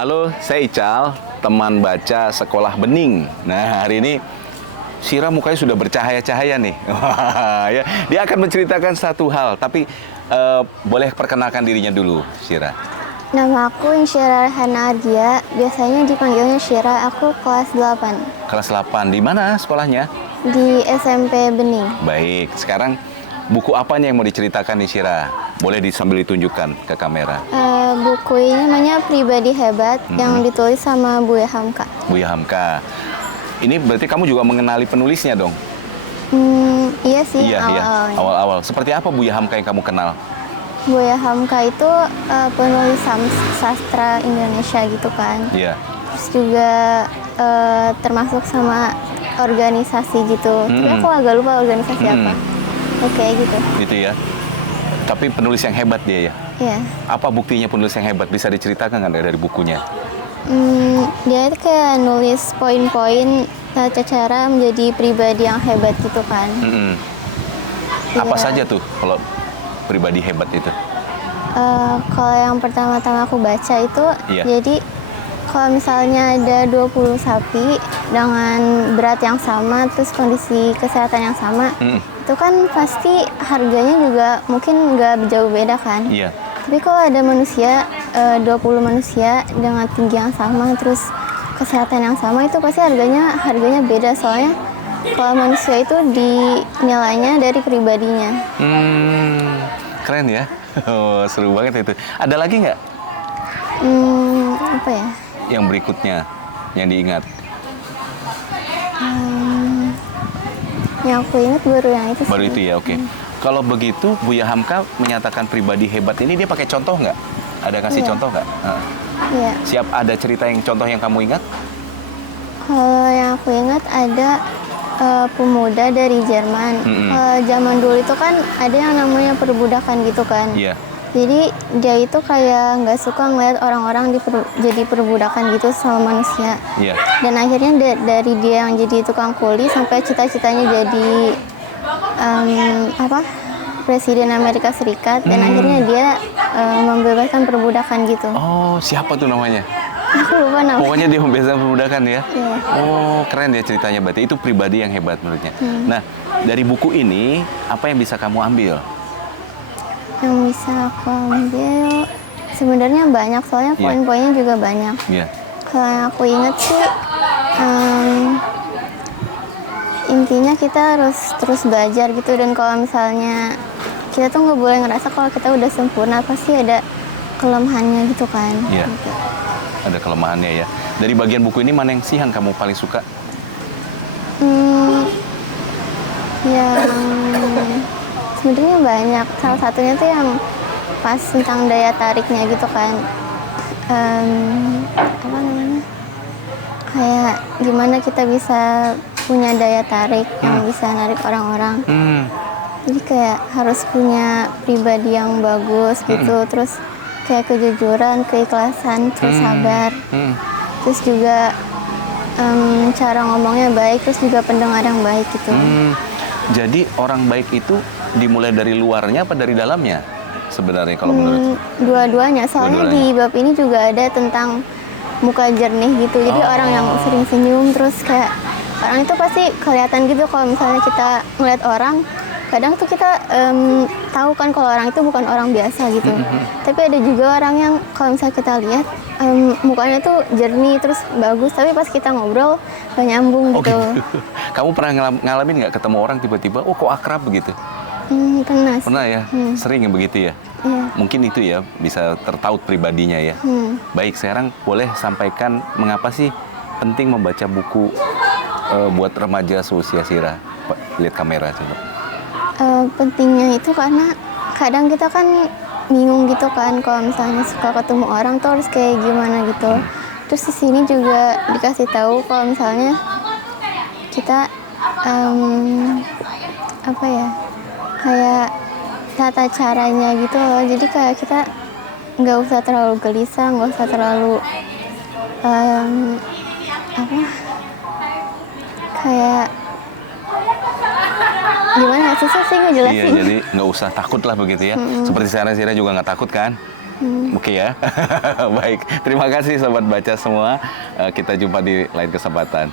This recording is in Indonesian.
Halo, saya Ical, teman baca Sekolah Bening. Nah, hari ini Syira mukanya sudah bercahaya-cahaya nih. Ya, dia akan menceritakan satu hal, tapi boleh perkenalkan dirinya dulu, Syira. Nama aku Insyira Rehana Ardia, biasanya dipanggilnya Syira, aku kelas 8 Kelas 8, di mana sekolahnya? di SMP Bening. Baik, sekarang buku apanya yang mau diceritakan nih, Syira? Boleh sambil ditunjukkan ke kamera. Buku ini namanya Pribadi Hebat, yang ditulis sama Buya Hamka. Buya Hamka. Ini berarti kamu juga mengenali penulisnya dong? Iya sih, Iya, awal-awalnya. awal-awal. Seperti apa Buya Hamka yang kamu kenal? Buya Hamka itu penulis sastra Indonesia gitu kan. Iya. Terus juga termasuk sama organisasi gitu. Tapi aku agak lupa organisasi apa. Oke gitu. Gitu ya. Tapi penulis yang hebat dia ya. Iya. Apa buktinya penulis yang hebat? Bisa diceritakan nggak dari bukunya? Dia itu kayak nulis poin-poin tata cara menjadi pribadi yang hebat gitu kan. Apa Iya. saja tuh kalau pribadi hebat itu? Kalau yang pertama-tama aku baca itu, Iya. jadi kalau misalnya ada 20 sapi dengan berat yang sama, terus kondisi kesehatan yang sama, itu kan pasti harganya juga mungkin nggak jauh beda kan. Iya. Tapi kalau ada manusia, 20 manusia dengan tinggi yang sama, terus kesehatan yang sama, itu pasti harganya beda. Soalnya kalau manusia itu dinilainya dari pribadinya. Keren ya. Oh, seru banget itu. Ada lagi nggak Apa ya? yang berikutnya yang diingat? Yang aku ingat baru yang itu sih. Baru itu ya, oke. Kalau begitu, Buya Hamka menyatakan pribadi hebat ini dia pakai contoh nggak? Ada kasih Iya. contoh nggak? Iya. Siap, ada cerita yang contoh yang kamu ingat? Kalau yang aku ingat ada pemuda dari Jerman. Zaman dulu itu kan ada yang namanya perbudakan gitu kan. Iya. Jadi dia itu kayak nggak suka ngeliat orang-orang jadi perbudakan gitu sama manusia. Iya. Dan akhirnya dari dia yang jadi tukang kuli sampai cita-citanya jadi Presiden Amerika Serikat. Dan akhirnya dia membebaskan perbudakan gitu. Oh, siapa tuh namanya? Aku lupa namanya. Pokoknya dia membebaskan perbudakan ya? Iya. Oh, keren ya ceritanya. Berarti itu pribadi yang hebat menurutnya. Nah, dari buku ini, apa yang bisa kamu ambil? Yang bisa aku ambil sebenarnya banyak, soalnya Iya. poin-poinnya juga banyak. Iya. Kalau yang aku ingat sih intinya kita harus terus belajar gitu, dan kalau misalnya kita tuh nggak boleh ngerasa kalau kita udah sempurna, pasti ada kelemahannya gitu kan. Iya. Gitu. Ada kelemahannya ya. Dari bagian buku ini mana yang sih yang kamu paling suka? Yang sebenarnya banyak. Salah satunya tuh yang pas tentang daya tariknya gitu kan. Apa namanya? Kayak gimana kita bisa punya daya tarik yang bisa narik orang-orang. Jadi kayak harus punya pribadi yang bagus gitu, terus kayak kejujuran, keikhlasan, terus sabar, terus juga cara ngomongnya baik, terus juga pendengar yang baik gitu. Jadi orang baik itu dimulai dari luarnya apa dari dalamnya? Sebenarnya kalau menurut Dua-duanya, soalnya di bab ini juga ada tentang muka jernih gitu. Jadi orang yang sering senyum, terus kayak orang itu pasti kelihatan gitu kalau misalnya kita ngeliat orang. Kadang tuh kita tahu kan kalau orang itu bukan orang biasa gitu. Tapi ada juga orang yang kalau misalnya kita lihat mukanya tuh jernih terus bagus, tapi pas kita ngobrol gak nyambung gitu. Kamu pernah ngalamin nggak ketemu orang tiba-tiba, oh kok akrab begitu? Pernah. Pernah ya? Sering yang begitu ya? Iya. Mungkin itu ya, bisa tertaut pribadinya ya. Baik, sekarang boleh sampaikan mengapa sih penting membaca buku buat remaja seusia Syira? Lihat kamera coba. Pentingnya itu karena kadang kita kan bingung gitu kan kalau misalnya suka ketemu orang tuh harus kayak gimana gitu. Terus di sini juga dikasih tahu kalau misalnya kita apa ya, kayak tata caranya gitu loh. Jadi kayak kita nggak usah terlalu gelisah, nggak usah terlalu kayak gimana, susah sih ngejelasin. Iya, jadi nggak usah takut lah begitu ya. Seperti sekarang Syira juga nggak takut kan? Oke ya. Baik, terima kasih sobat baca semua. Kita jumpa di lain kesempatan.